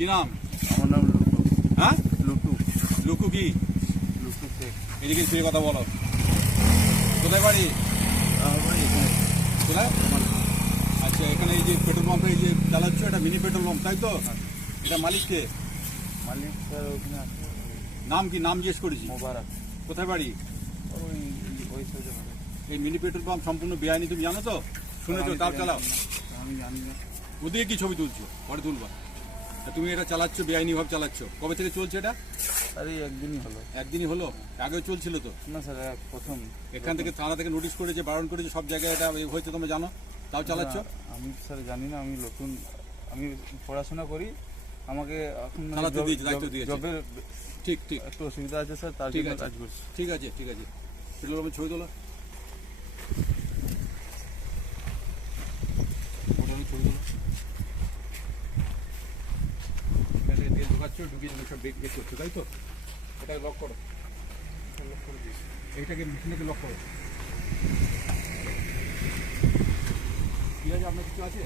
কি নাম? আমার নাম লুটু হ্যাঁ? লুটু লুকু কি? লুটু শেখ। এদিকে ফিরে কথা বলো। কোথায় বাড়ি? কোথায়? আচ্ছা এখানে এই যে পেট্রোল পাম্পে এই যে চালাচ্ছ এটা মিনি পেট্রোল পাম্প তাই তো? এটা মালিককে মালিক স্যার ওখানে আছে। নাম কি? নাম জিজ্ঞেস করেছি। মোবারক। কোথায় বাড়ি। এই মিনি পেট্রোল পাম্প সম্পূর্ণ বেআইনি তুমি জানো তো? শুনেছো? জানি চালাও। আমি জানি না। ওদিকে কি ছবি তুলছো? পরে তুলবা। তুমি এটা চালাচ্ছ বেআইনি ভাবে চালাচ্ছ? কবে থেকে চলছে এটা? আরে একদিনই হলো। একদিনই হলো? আগেও চলছিল তো? না স্যার প্রথম। এখান থেকে থানা থেকে নোটিশ করেছে বারণ করেছে সব জায়গায় এটা হয়েছে তোমরা জানো? তাও চালাচ্ছ? আমি স্যার জানি না আমি নতুন আমি পড়াশোনা করি। আমাকে এখন মানে চালাতে দিয়েছে, দায়িত্ব দিয়েছে। ঠিক ঠিক। একটু অসুবিধা আছে স্যার তার ঠিক আছে। কাজ করছি। ঠিক আছে ঠিক আছে। পেট্রোল ছবি তোলা। ছবি তোলা এখানে দিয়ে ঢুকিয়ে ঢুকিয়ে সব বেগ বেগ করছ, তাই তো? এটাকে লক করো। লক করে দিয়েছি এইটাকে মেশিনটাকে লক করো। ঠিক আছে, আপনার কিছু আছে?